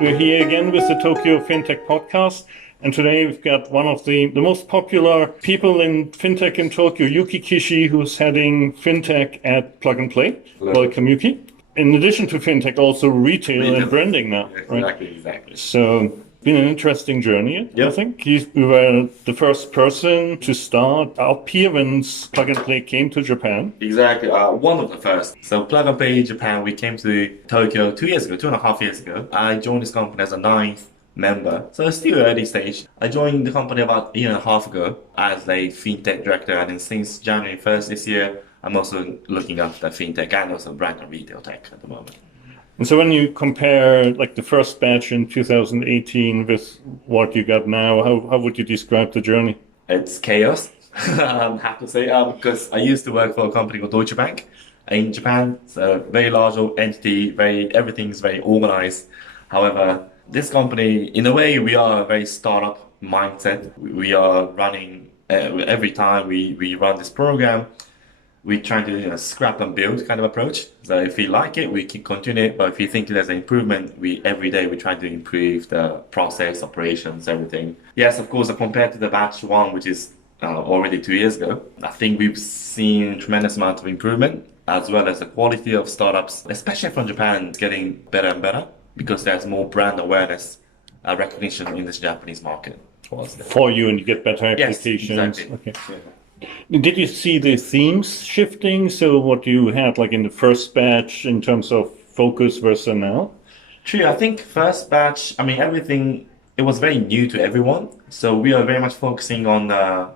We're here again with the Tokyo FinTech podcast. And today we've got one of the most popular people in FinTech in Tokyo, Yuki Kishi, who's heading FinTech at Plug and Play. Hello. Welcome, Yuki. In addition to FinTech, also retail and branding now, right? Exactly. So, been an interesting journey, Yep. I think. You were the first person to start up here when Plug and Play came to Japan. Exactly. One of the first. So Plug and Play Japan, we came to Tokyo 2 years ago, 2.5 years ago. I joined this company as a ninth member. So it's still early stage. I joined the company about a year and a half ago as a FinTech Director. And then since January 1st this year, I'm also looking after FinTech and also brand and retail tech at the moment. And so when you compare like the first batch in 2018 with what you got now, how would you describe the journey? It's chaos, I have to say, because I used to work for a company called Deutsche Bank in Japan. So very large entity, everything's very organized. However, this company, in a way, we are a very startup mindset. We are running, every time we run this program, we try to scrap and build kind of approach. So if we like it, we can continue it. But if we think there's an improvement, every day we try to improve the process, operations, everything. Yes, of course, compared to the batch one, which is already 2 years ago, I think we've seen a tremendous amount of improvement, as well as the quality of startups, especially from Japan, is getting better and better because there's more brand awareness, recognition in this Japanese market. For you, and you get better Yes, applications. exactly. Okay. Yeah. Did you see the themes shifting? So what you had like in the first batch in terms of focus versus now? True. I think first batch, I mean, everything, it was very new to everyone. So we are very much focusing on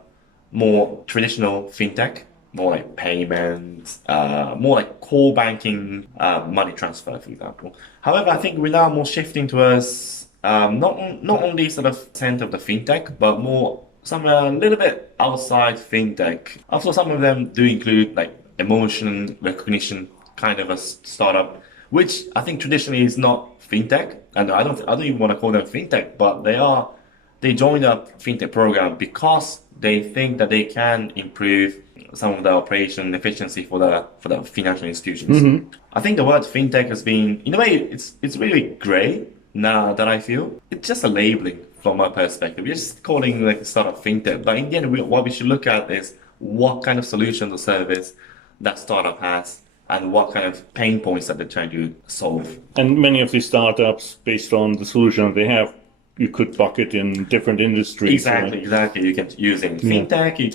more traditional fintech, more like payments, more like core banking, money transfer, for example. However, I think we're now more shifting towards not only sort of center of the fintech, but more somewhere a little bit outside fintech. Also, some of them do include like emotion recognition kind of a startup, which I think traditionally is not fintech, and I don't even want to call them fintech, but they joined a fintech program because they think that they can improve some of the operation efficiency for the financial institutions. I think the word fintech has been, in a way, it's really gray now that I feel. It's just a labeling from my perspective. We're just calling like a startup fintech, but in the end, what we should look at is what kind of solution or service that startup has and what kind of pain points that they're trying to solve. And many of these startups, based on the solution they have, you could bucket in different industries. Exactly. You can use it in fintech,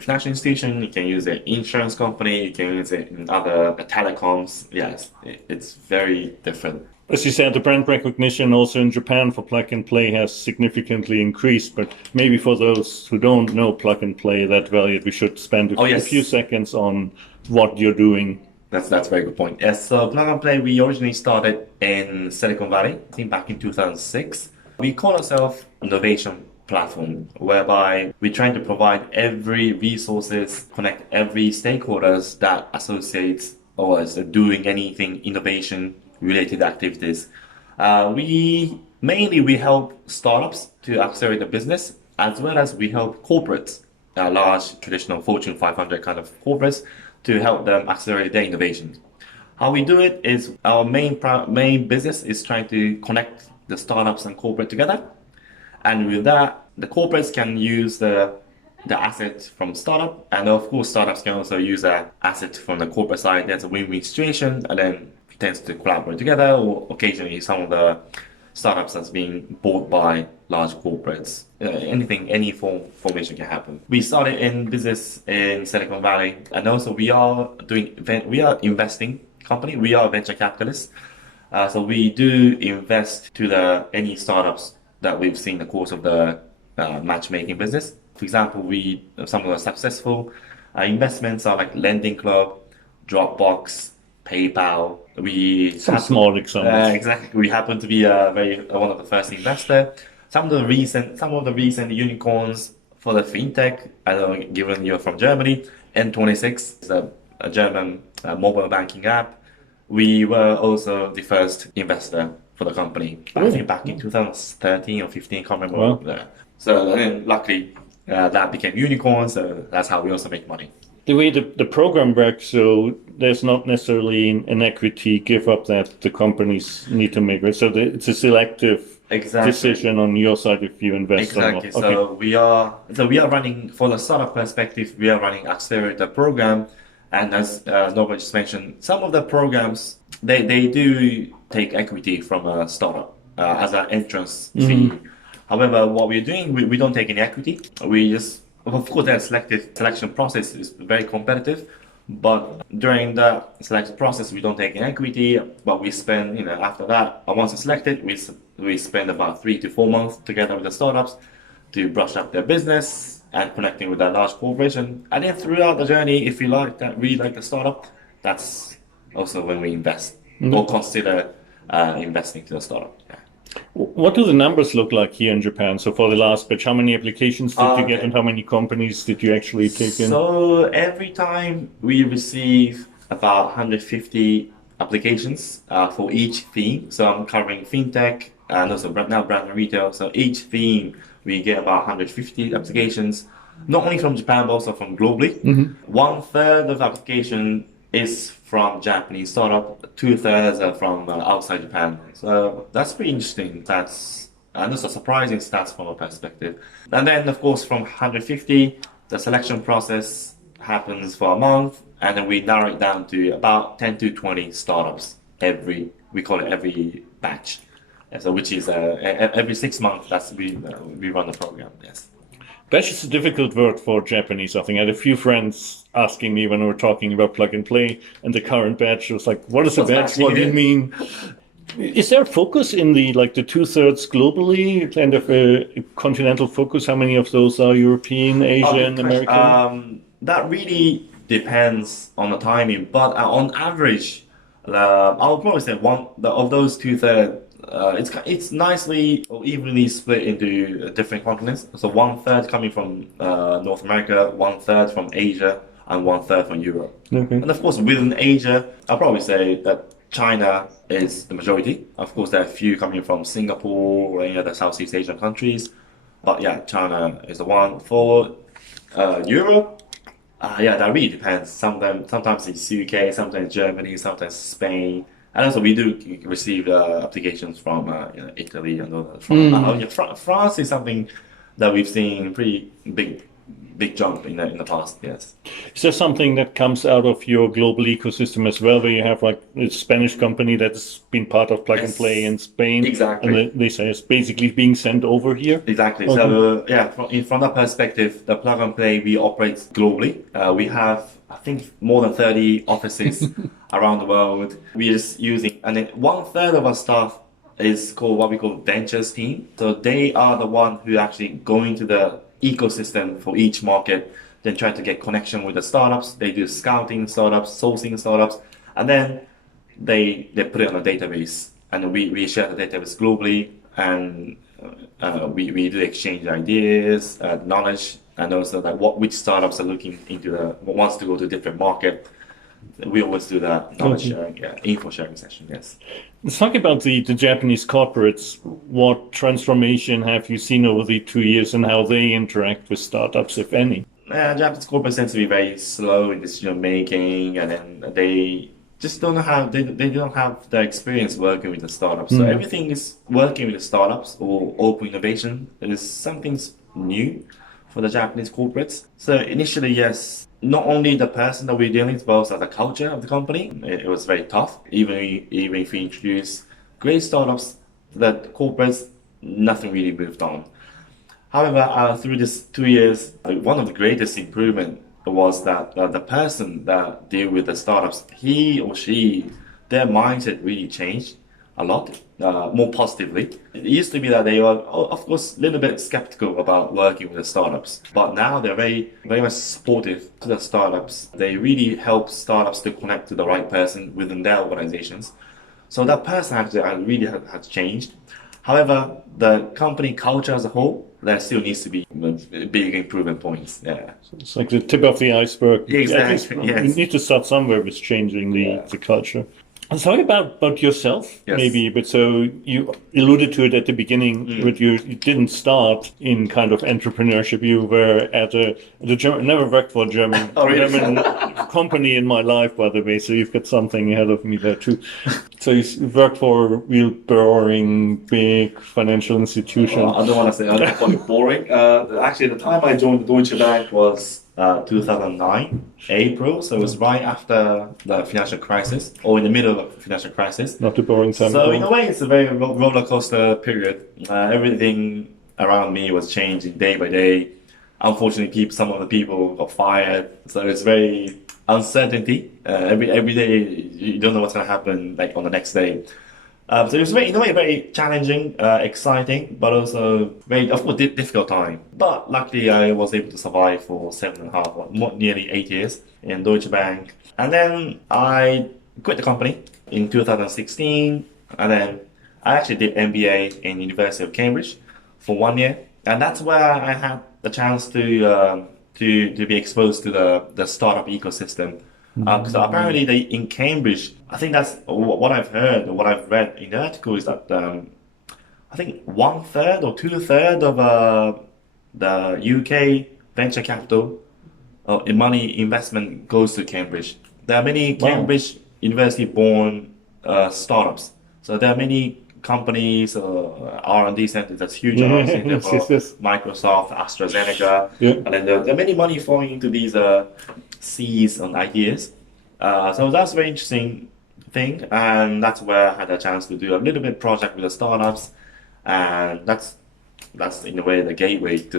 financial institution, you can use it in insurance company, you can use it in other telecoms. Yes, it's very different. As you said, the brand recognition also in Japan for Plug and Play has significantly increased, but maybe for those who don't know Plug and Play that well, we should spend a few seconds on what you're doing. That's a very good point. Yes, so Plug and Play, we originally started in Silicon Valley, I think back in 2006. We call ourselves innovation platform, whereby we're trying to provide every resources, connect every stakeholders that associates or is doing anything innovation related activities. We help startups to accelerate the business, as well as we help corporates, large traditional Fortune 500 kind of corporates, to help them accelerate their innovations. How we do it is our main business is trying to connect the startups and corporate together, and with that, the corporates can use the asset from startup, and of course, startups can also use that asset from the corporate side. There's a win-win situation, and then tends to collaborate together, or occasionally some of the startups that's being bought by large corporates. Any formation can happen. We started in business in Silicon Valley, and also we are investing company. We are venture capitalists, so we do invest to any startups that we've seen in the course of the matchmaking business. For example, some of the successful investments are like Lending Club, Dropbox, PayPal. Some small examples. Exactly. We happen to be one of the first investor. Some of the recent unicorns for the fintech. I know, given you're from Germany, N26 is a German mobile banking app. We were also the first investor for the company. I think back in 2013 or 15, can't remember. Wow. So then luckily that became unicorns. So that's how we also make money. the way the program works, so there's not necessarily an equity give up that the companies need to make, right? So it's a selective decision on your side if you invest or not. Exactly. So we are running, for the startup perspective, we are running accelerator program, and as Norbert just mentioned, some of the programs they do take equity from a startup as an entrance fee. However, what we're doing, we don't take any equity. We just, of course, the selection process is very competitive, but during the selection process, we don't take any equity. But we spend, after that, once it's selected, we spend about 3 to 4 months together with the startups to brush up their business and connecting with that large corporation. And then throughout the journey, if you really like the startup, that's also when we invest or consider investing to the startup. Yeah. What do the numbers look like here in Japan? So for the last batch, how many applications did you get and how many companies did you actually take in? So every time we receive about 150 applications for each theme. So I'm covering fintech and also now brand and retail. So each theme we get about 150 applications, not only from Japan but also from globally. 1/3 of the application is from Japanese startup, 2/3 are from outside Japan. So that's pretty interesting. And also surprising stats from a perspective. And then, of course, from 150, the selection process happens for a month, and then we narrow it down to about 10 to 20 startups we call it every batch. Yeah, so which is every 6 months, we run the program, yes. Batch is a difficult word for Japanese, I think. I had a few friends asking me when we were talking about plug and play, and the current batch was like, what is a batch? What do you mean? Is there a focus in the 2/3 globally, kind of a continental focus? How many of those are European, Asian, American? That really depends on the timing, but on average, I would probably say of those 2/3, it's nicely or evenly split into different continents. So 1/3 coming from North America, 1/3 from Asia, and 1/3 from Europe. Okay. And of course, within Asia, I'll probably say that China is the majority. Of course, there are a few coming from Singapore or any other Southeast Asian countries. But yeah, China is the one. For Europe, that really depends. Sometimes it's UK, sometimes Germany, sometimes Spain. And also we do receive applications from Italy and France is something that we've seen pretty big jump in the past, yes. Is there something that comes out of your global ecosystem as well, where you have like a Spanish company that's been part of Plug and Play in Spain? Exactly. And they say it's basically being sent over here? Exactly. Okay. So, from that perspective, the Plug and Play, we operate globally. We have, I think, more than 30 offices around the world. We're just using, and then 1/3 of our staff is called what we call ventures team. So they are the one who actually go into the ecosystem for each market, then try to get connection with the startups. They do scouting startups, sourcing startups, and then they put it on a database, and we share the database globally, and we do exchange ideas, knowledge, and also which startups are looking into wants to go to a different market. We always do that knowledge sharing, info sharing session, yes. Let's talk about the Japanese corporates. What transformation have you seen over the 2 years and how they interact with startups, if any? Japanese corporates tend to be very slow in decision making, and then they just don't have the experience working with the startups. So everything is working with the startups or open innovation. It is something's new for the Japanese corporates. So initially, yes, not only the person that we're dealing with, but also the culture of the company. It was very tough. Even if we introduced great startups, that corporates, nothing really moved on. However, through this 2 years, one of the greatest improvement was that the person that deal with the startups, he or she, their mindset really changed a lot, more positively. It used to be that they were, of course, a little bit skeptical about working with the startups, but now they're very, very much supportive to the startups. They really help startups to connect to the right person within their organizations. So that person actually really has changed. However, the company culture as a whole, there still needs to be big improvement points. Yeah, so it's like the tip of the iceberg. Exactly. Yes. We need to start somewhere with changing the culture. Sorry about yourself, Yes. maybe, but so you alluded to it at the beginning, but you didn't start in kind of entrepreneurship. You were at a German, never worked for a German, Oh, really? German company in my life, by the way, so you've got something ahead of me there too. So you worked for a real boring, big financial institution. Well, I don't want to say I don't call it boring. Actually, the time I joined Deutsche Bank was 2009, April. So it was right after the financial crisis, or in the middle of the financial crisis. Not the boring time. So in a way, it's a very roller coaster period. Everything around me was changing day by day. Unfortunately, some of the people got fired. So it's very uncertainty. Every day, you don't know what's going to happen like on the next day. So it was very, in a way, very challenging, exciting, but also very, of course, difficult time. But luckily, I was able to survive for 7.5, nearly 8 years in Deutsche Bank. And then I quit the company in 2016, and then I actually did MBA in University of Cambridge for 1 year, and that's where I had the chance to be exposed to the startup ecosystem. Because apparently in Cambridge, I think that's what I've heard or what I've read in the article is that I think 1/3 or 2/3 of the UK venture capital in money investment goes to Cambridge. There are many Cambridge University-born startups. So there are many companies, R&D centers, that's huge R&D center for Microsoft, AstraZeneca, and then there are many money flowing into these seeds and ideas. So that's a very interesting thing, and that's where I had a chance to do a little bit project with the startups, and that's in a way the gateway to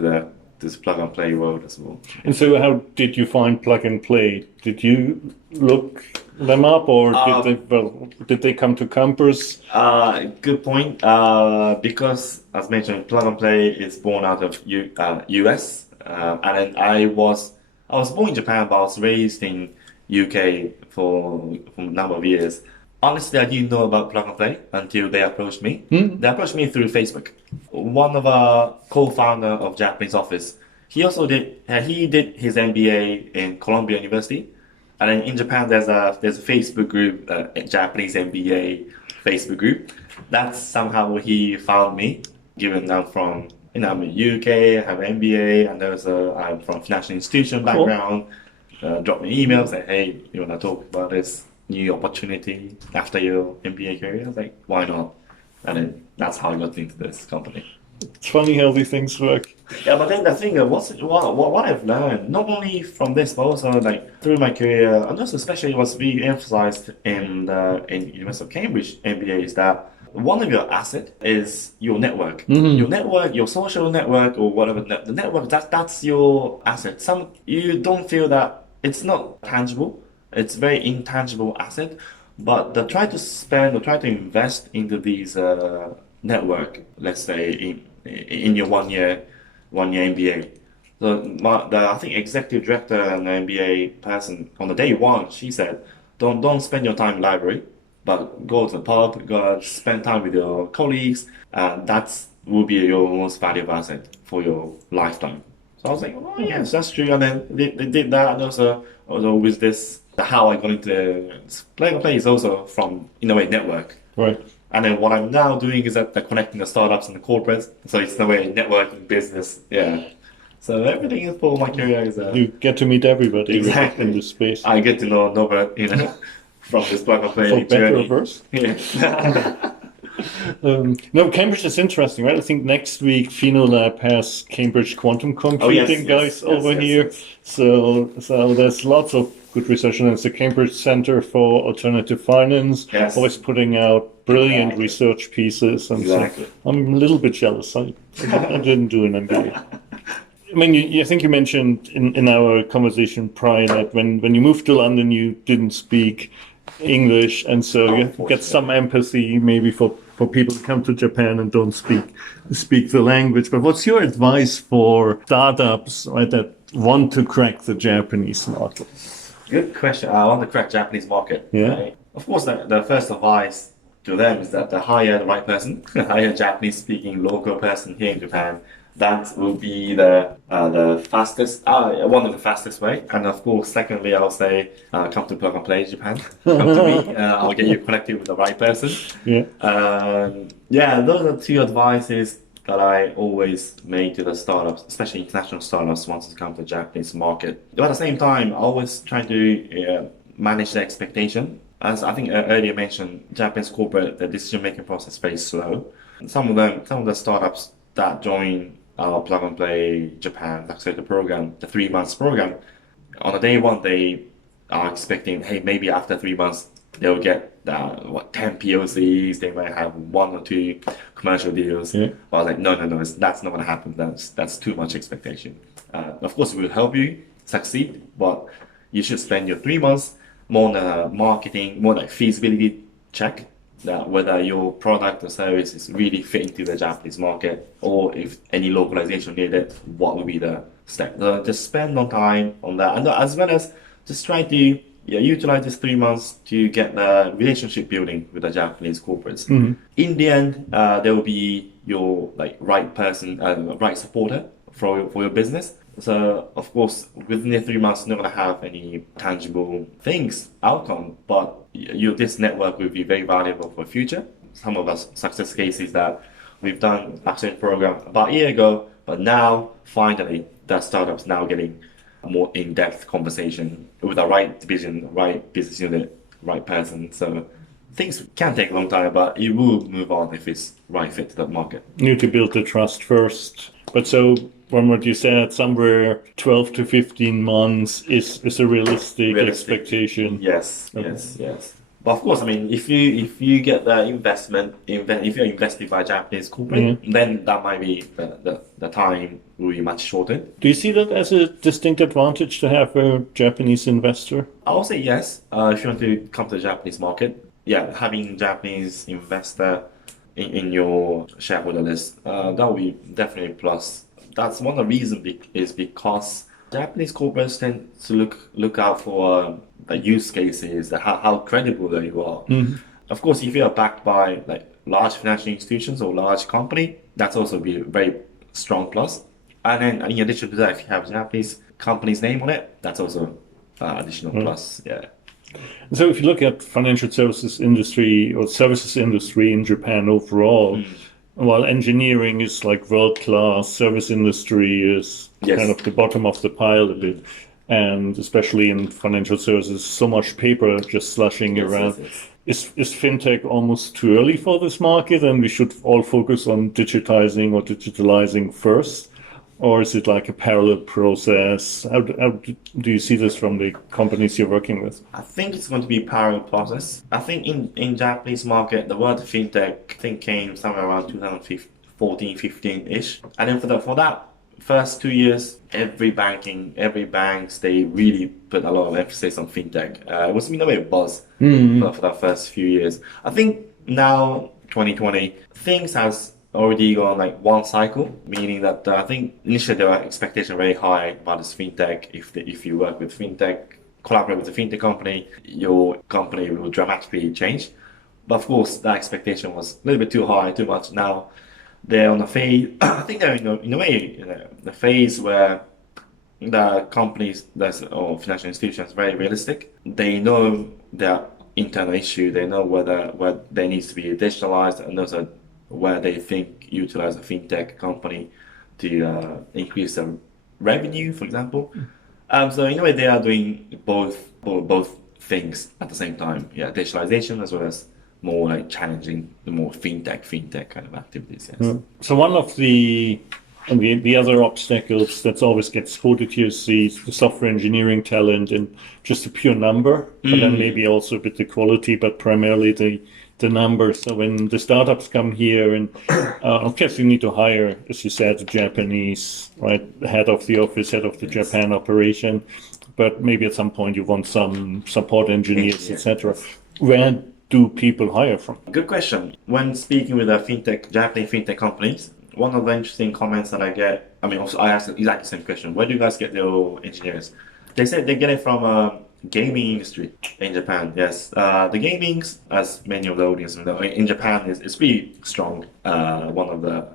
this plug and play world as well. And so, how did you find plug and play? Did you look them up, or did they come to campus? Good point. Because as mentioned, plug and play is born out of US, and then I was born in Japan, but I was raised in UK for a number of years. Honestly, I didn't know about plug and play until they approached me. They approached me through Facebook. One of our co-founder of Japanese office, he did his MBA in Columbia University, and then in Japan there's a Facebook group, a Japanese MBA Facebook group. That's somehow he found me, given I'm from I'm in UK, I have an MBA, and I'm from financial institution background. Drop me an email, say, hey, you want to talk about this new opportunity after your MBA career? I was like, why not? And then that's how I got into this company. It's funny how these things work. Yeah, but then the thing, what I've learned, not only from this, but also like through my career, and also especially what's being emphasized in University of Cambridge MBA is that one of your assets is your network. Your network, your social network, or whatever the network. That's your asset. You don't feel that it's not tangible. It's very intangible asset, but try to spend or try to invest into these network. Let's say in your 1 year MBA. So I think executive director and the MBA person on the day one, she said, don't spend your time in library, but go to the pub, go spend time with your colleagues, and that will be your most valuable asset for your lifetime. So I was like, oh yes, that's true. And then they did that, and also with this, how I got into play is also from, in a way, network. Right. And then what I'm now doing is that they're connecting the startups and the corporates. So it's in a way networking business. Yeah. So everything is for my career is you get to meet everybody exactly in this space. I get to know Norbert, from this plug and play for better or worse. Yeah. No, Cambridge is interesting, right? I think next week FinoLab has Cambridge quantum computing guys over here. Yes. So there's lots of good research, and it's the Cambridge Center for Alternative Finance, always putting out brilliant research pieces. And so I'm a little bit jealous. I didn't do an MBA. I mean, I think you mentioned in our conversation prior that when you moved to London, you didn't speak English, and so you get some empathy maybe for people who come to Japan and don't speak the language. But what's your advice for startups, right, that want to crack the Japanese market? Good question. I want to crack Japanese market. Yeah. Right? Of course, the first advice to them is that they hire the right person, hire a Japanese-speaking local person here in Japan, That will be the fastest, one of the fastest way. And of course, secondly, I'll say, come to Plug and Play Japan. Come to me. I'll get you connected with the right person. Yeah. Yeah, those are two advices that I always make to the startups, especially international startups, once they come to the Japanese market. But at the same time, I always try to manage the expectation. As I think earlier mentioned, Japanese corporate, the decision-making process is very slow. Some of the startups that join our Plug and Play Japan Accelerator program, the 3 months program, on the day one, they are expecting, hey, maybe after 3 months, they'll get 10 POCs, they might have one or two commercial deals. Yeah. But I was like, no, that's not going to happen. That's too much expectation. Of course, it will help you succeed, but you should spend your 3 months more on the marketing, more like feasibility check, that whether your product or service is really fitting to the Japanese market, or if any localization needed, what would be the step. So just spend on time on that, and as well as just try to utilize these 3 months to get the relationship building with the Japanese corporates. In the end, there will be your right person, right supporter for your business. So of course, within the 3 months, you're not gonna have any tangible outcome, but this network will be very valuable for the future. Some of us success cases that we've done accelerator program about a year ago, but now finally the startups now getting a more in-depth conversation with the right division, right business unit, right person. So things can take a long time, but it will move on if it's right fit to that market. You need to build the trust first. But so from what you said, somewhere 12 to 15 months is a realistic expectation. Yes, okay. Yes. But of course, I mean, if you get the if you're invested by a Japanese corporate, then that might be the time will be much shorter. Do you see that as a distinct advantage to have a Japanese investor? I would say yes. If you want to come to the Japanese market, having Japanese investor in your shareholder list, that will be definitely a plus. That's one of the reasons is because Japanese corporates tend to look out for use cases, how credible you are. Of course, if you are backed by large financial institutions or large company, that's also be a very strong plus. And then in addition to that, if you have a Japanese company's name on it, that's also additional plus. Yeah. So if you look at financial services industry or services industry in Japan overall, while engineering is world class, service industry is kind of the bottom of the pile a bit. And especially in financial services, so much paper just slushing around. Is fintech almost too early for this market and we should all focus on digitalizing first? Or is it like a parallel process? How do you see this from the companies you're working with? I think it's going to be a parallel process. I think in Japanese market, the word fintech came somewhere around 2014, 15-ish. And then for that first 2 years, every banks, they really put a lot of emphasis on fintech. It was in a way a buzz for the first few years. I think now, 2020, things has already gone one cycle, meaning that I think initially there were expectations very high about this fintech. If you work with fintech, collaborate with a fintech company, your company will dramatically change. But of course, that expectation was a little bit too high, too much. Now they're on a phase. I think they're in a way the phase where the companies or financial institutions are very realistic. They know their internal issue. They know where they needs to be digitalized, and those are where they think utilize a fintech company to increase their revenue, for example. So in a way, they are doing both things at the same time. Yeah, digitalization as well as more challenging, the more fintech kind of activities. Yes. So one of the other obstacles that's always gets quoted here is the software engineering talent and just a pure number, but then maybe also a bit the quality, but primarily the numbers. So when the startups come here, and of course you need to hire, as you said, a Japanese, head of the office, head of the Japan operation, but maybe at some point you want some support engineers, etc. Where do people hire from? Good question. When speaking with Japanese fintech companies, one of the interesting comments that I get, also I asked exactly the same question. Where do you guys get your engineers? They said they get it from gaming industry in Japan. Yes, the gamings, as many of the audience know, in Japan is pretty strong. One of the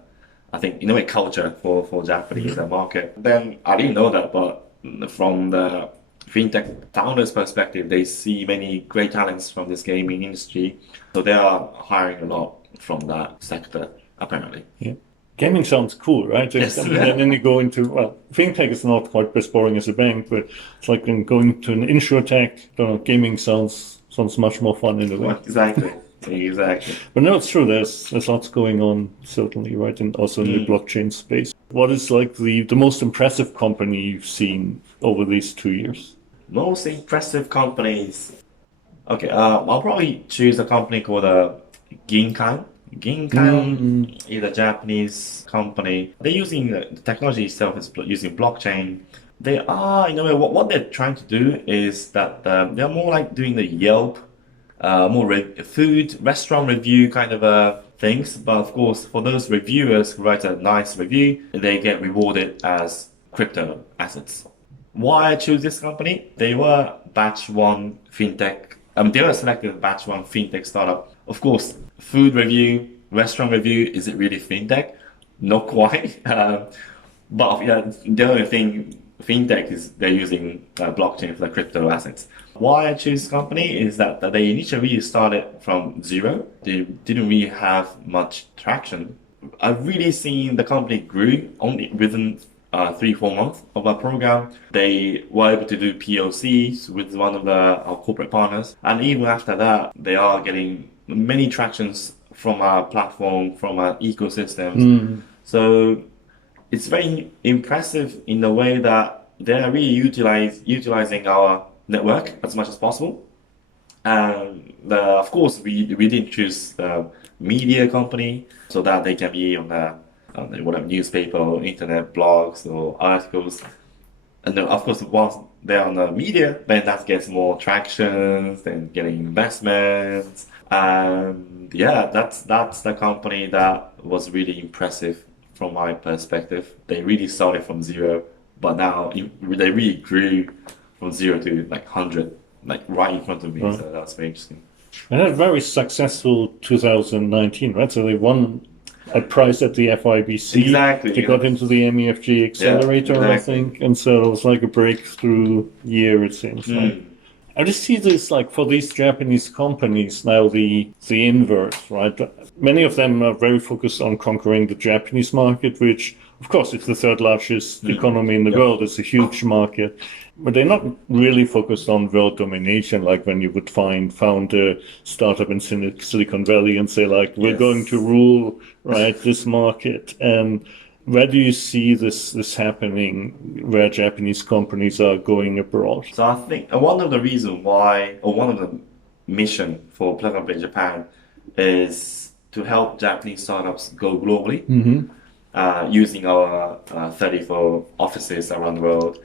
I think, in a way, culture for Japanese market. Then I didn't know that, but from the FinTech founders' perspective, they see many great talents from this gaming industry. So they are hiring a lot from that sector, apparently. Yeah. Gaming sounds cool, right? Yes. And then you go into, well, FinTech is not quite as boring as a bank, but it's like going to an insurtech. Gaming sounds much more fun in a way. Exactly. Exactly. But no, it's true. There's lots going on, certainly, right? And also in the blockchain space. What is like the most impressive company you've seen over these 2 years? Most impressive companies. Okay, I'll probably choose a company called Ginkan. Ginkan is a Japanese company. They're using the technology itself is using blockchain. They are, in a way, what they're trying to do is that they're more like doing the Yelp, more food, restaurant review kind of things. But of course, for those reviewers who write a nice review, they get rewarded as crypto assets. Why I choose this company? They were batch one fintech. They were selected batch one fintech startup. Of course, food review, restaurant review, is it really fintech? Not quite. But yeah, the other thing, fintech is they're using blockchain for the crypto assets. Why I choose this company is that they initially started from zero. They didn't really have much traction. I've really seen the company grew only within 3-4 months of our program. They were able to do POCs with one of our corporate partners. And even after that, they are getting many tractions from our platform, from our ecosystems. So it's very impressive in the way that they're really utilizing our network as much as possible. And of course, we didn't choose the media company so that they can be on the whatever newspaper or internet blogs or articles. And then, of course, once they're on the media, then that gets more tractions, then getting investments. And yeah, that's the company that was really impressive from my perspective. They really started from zero, but now they really grew from zero to like 100, like right in front of me. So that's very interesting. And a very successful 2019, right? So they won a prize at the FIBC. Exactly. They got into the MEFG accelerator, exactly. I think. And so it was like a breakthrough year, it seems like. I just see this like for these Japanese companies now the inverse, right? Many of them are very focused on conquering the Japanese market, which of course it's the third largest economy in the world. It's a huge market. But they're not really focused on world domination, like when you would found a startup in Silicon Valley and say, like, we're going to rule, right, this market. And where do you see this happening, where Japanese companies are going abroad? So I think one of the reasons why, or one of the mission for Plug and Play Japan is to help Japanese startups go globally, using our 34 offices around the world.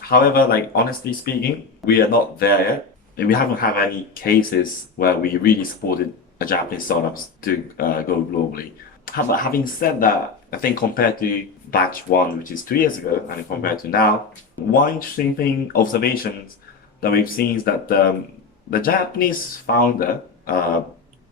However, like honestly speaking, we are not there yet. And we haven't had any cases where we really supported Japanese startups to go globally. But having said that, I think compared to batch one, which is 2 years ago, and compared to now, one interesting observations that we've seen is that the Japanese founder,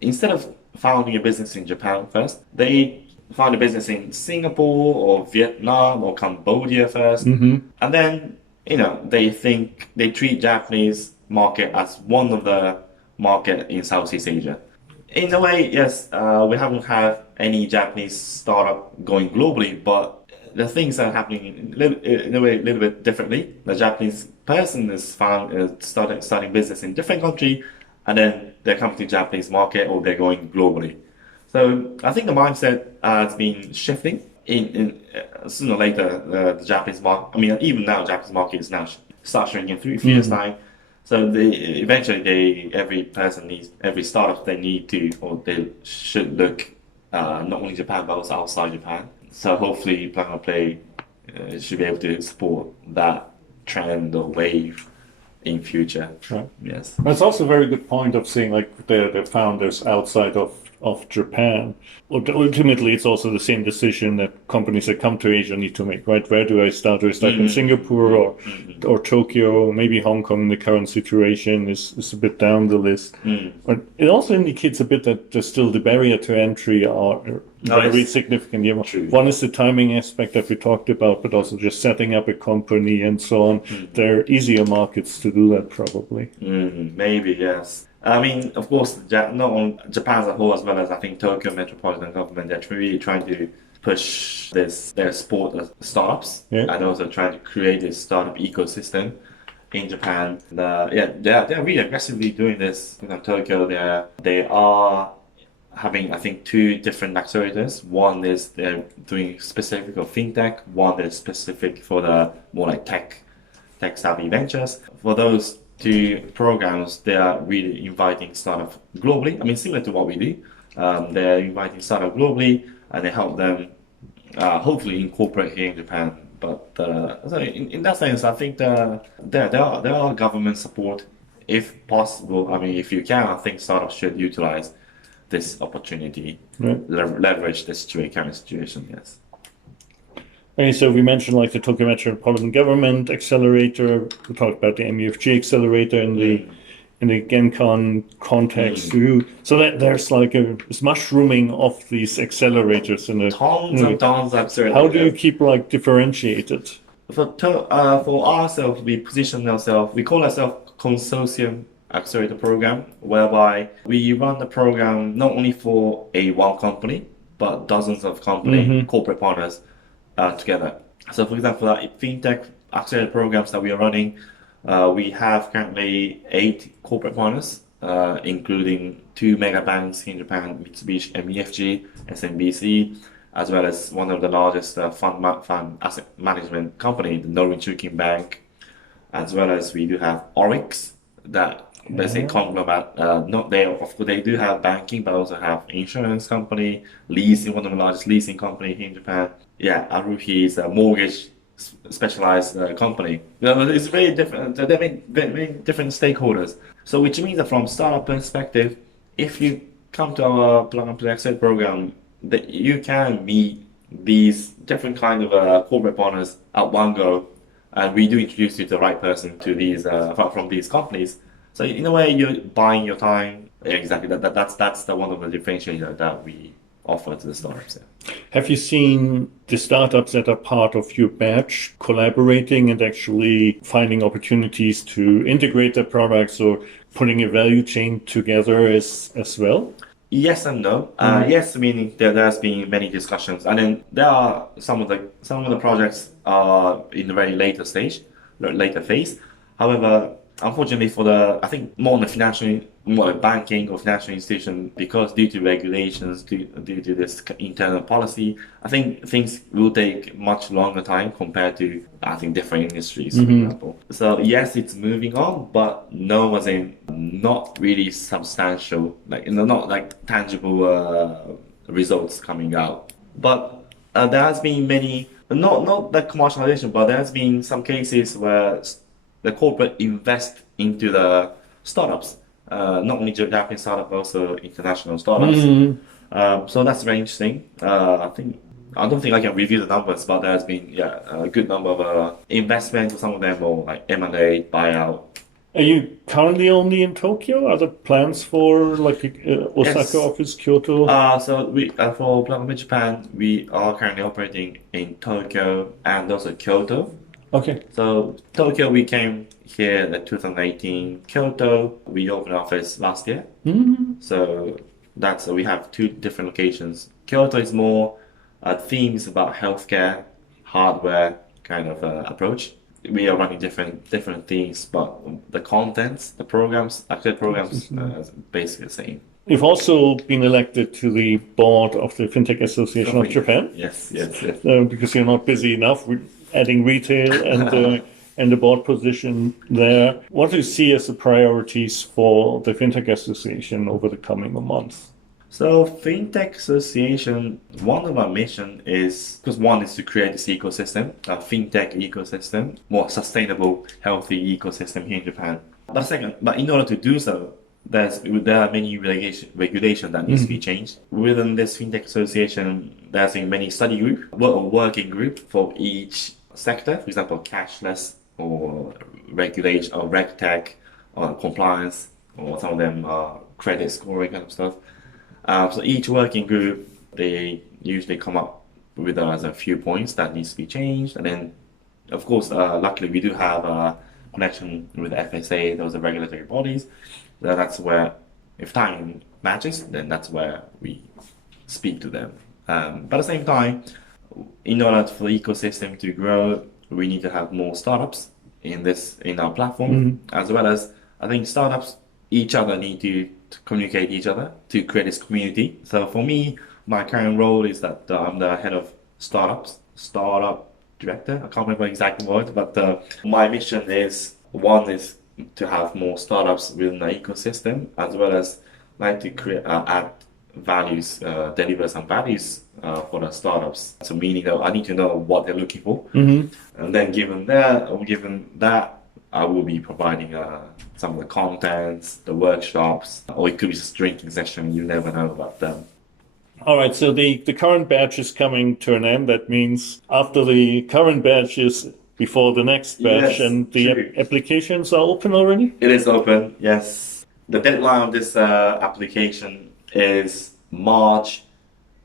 instead of founding a business in Japan first, they found a business in Singapore or Vietnam or Cambodia first, and then they treat Japanese market as one of the market in Southeast Asia. In a way, yes, we haven't had any Japanese startup going globally, but the things are happening in a way a little bit differently. The Japanese person is starting business in different country, and then they're coming to Japanese market or they're going globally. So I think the mindset has been shifting. In sooner or later, the Japanese market, I mean, even now, Japanese market is now start shrinking in 3 years' time. So eventually, every startup they need to, or they should look not only Japan but also outside Japan. So hopefully, Plug and Play should be able to support that trend or wave in future. Right. Yes. That's also a very good point of seeing like the founders outside of of Japan. Ultimately, it's also the same decision that companies that come to Asia need to make, right? Where do I start? Do I start in Singapore or Tokyo? Maybe Hong Kong in the current situation is a bit down the list. But it also indicates a bit that there's still the barrier to entry are very significant. Yeah. One is the timing aspect that we talked about, but also just setting up a company and so on. There are easier markets to do that probably. Maybe, yes. I mean, of course, not on Japan as a whole, as well as I think Tokyo metropolitan government, they're really trying to push their sport startups and also trying to create this startup ecosystem in Japan. They're really aggressively doing this. In Tokyo, they are having, I think, two different accelerators. One is they're doing specific for fintech. One is specific for the more like tech savvy ventures. For those two programs, they are really inviting startups globally. I mean, similar to what we do. They're inviting startups globally, and they help them hopefully incorporate here in Japan. But so in that sense, I think there are government support if possible. I mean, if you can, I think startups should utilize this opportunity, leverage this current situation. Yes. Okay, so we mentioned like the Tokyo Metropolitan Government Accelerator. We talked about the MUFG Accelerator in the Genkan context too. So that there's like this mushrooming of these accelerators in the tons and tons of accelerators. How do you keep like differentiated? For ourselves, we position ourselves. We call ourselves Consortium Accelerator Program, whereby we run the program not only for one company, but dozens of company corporate partners together. So, for example, FinTech Accelerator programs that we are running, we have currently 8 corporate partners, including 2 mega banks in Japan, Mitsubishi, MUFG, SMBC, as well as one of the largest fund asset management company, the Norwegian Bank, as well as we do have Oryx, that basically conglomerate. Not there, of course, they do have banking, but also have insurance company, leasing, one of the largest leasing company here in Japan. Yeah, Aruhi is a mortgage specialized company. It's very different. They're very different stakeholders. So, which means that from startup perspective, if you come to our Plug and Play Accelerate program, that you can meet these different kind of corporate partners at one go, and we do introduce you to the right person to these from these companies. So in a way, you're buying your time. Exactly. That's the one of the differentiators that we offer to the startups. Yeah. Have you seen the startups that are part of your batch collaborating and actually finding opportunities to integrate their products or putting a value chain together as well? Yes and no. Yes, meaning there's been many discussions, and then there are some of the projects are in the very later phase. However, unfortunately, I think more on the financial, more like banking or financial institution, because due to regulations, due to this internal policy, I think things will take much longer time compared to, I think, different industries, for example. So yes, it's moving on, but no, as in not really substantial, not like tangible results coming out. But there has been many, not the commercialization, but there has been some cases where the corporate invest into the startups, not only Japanese startups, but also international startups. So that's very interesting. I don't think I can review the numbers, but there has been a good number of investment. Some of them are like M&A, buyout. Are you currently only in Tokyo? Are there plans for like Osaka office, Kyoto? So we for Plug and Play Japan, we are currently operating in Tokyo and also Kyoto. Okay. So Tokyo, we came here in 2018. Kyoto, we opened office last year. So we have 2 different locations. Kyoto is more themes about healthcare, hardware kind of approach. We are running different themes, but the contents, the programs, actual programs, is basically the same. You've also been elected to the board of the FinTech Association of Japan. Yes. Because you're not busy enough adding retail and the board position there. What do you see as the priorities for the FinTech Association over the coming months? So FinTech Association, one of our mission is, because one is to create this ecosystem, a FinTech ecosystem, more sustainable, healthy ecosystem here in Japan. But in order to do so, there are many regulation that needs to be changed. Within this FinTech Association, there's been many study group, working group for each sector. For example, cashless or regulation or RegTech or compliance, or some of them are credit scoring kind of stuff. So each working group, they usually come up with a few points that needs to be changed, and then of course, luckily we do have a connection with the FSA, those are regulatory bodies. That's where, if time matches, then that's where we speak to them. But at the same time, in order for the ecosystem to grow, we need to have more startups in our platform, as well as I think startups each other need to communicate each other to create this community. So for me, my current role is that I'm the head of startup director. I can't remember the exact word, but my mission is to have more startups within the ecosystem, as well as like to create add values, deliver some values for the startups. So meaning that I need to know what they're looking for, and then given that, I will be providing some of the contents, the workshops, or it could be just drinking session. You never know about them. All right, so the current batch is coming to an end. That means after the current batch is before the next batch, Yes, and the applications are open already? It is open, yes. The deadline of this application is March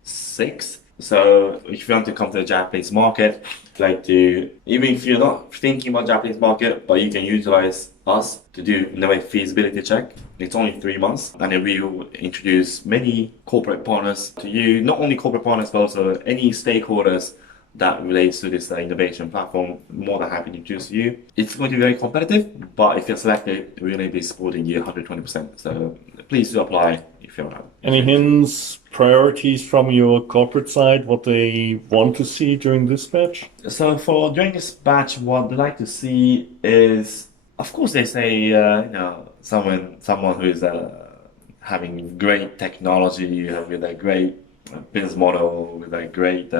6th. So if you want to come to the Japanese market, even if you're not thinking about Japanese market, but you can utilize us to do in a way feasibility check. It's only 3 months, and then we will introduce many corporate partners to you. Not only corporate partners, but also any stakeholders that relates to this innovation platform. More than happy to introduce you. It's going to be very competitive, but if you're selected, we're going to be supporting you 120%. So please do apply if you're not. Any hints, priorities from your corporate side, what they want to see during this batch? So during this batch, what they like to see is, of course, they say someone who is having great technology with a great business model, with a great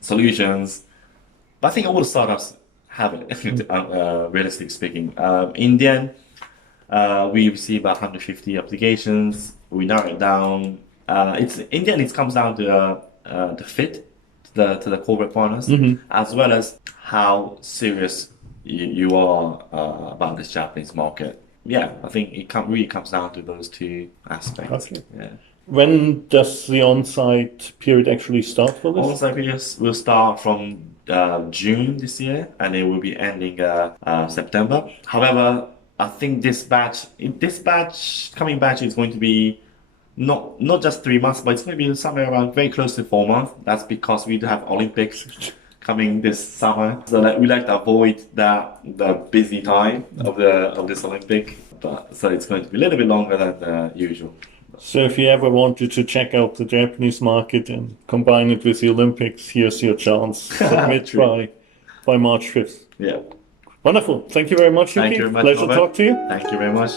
solutions. But I think all the startups have it, realistically speaking. In the end, we received about 150 applications. We narrow it down. In the end, it comes down to the fit to the corporate partners, as well as how serious you are about this Japanese market. Yeah, I think it really comes down to those two aspects. Okay. Yeah. When does the on-site period actually start for this? On-site periods will start from June this year, and it will be ending September. However, I think coming batch is going to be not just 3 months, but it's going to be somewhere around very close to 4 months. That's because we do have Olympics coming this summer, so we like to avoid the busy time of this Olympic. So it's going to be a little bit longer than usual. So if you ever wanted to check out the Japanese market and combine it with the Olympics, here's your chance. Submit by March 5th. Yeah. Wonderful. Thank you very much, Yuki. Thank you very much, Pleasure to Robert. talk to you. Thank you very much.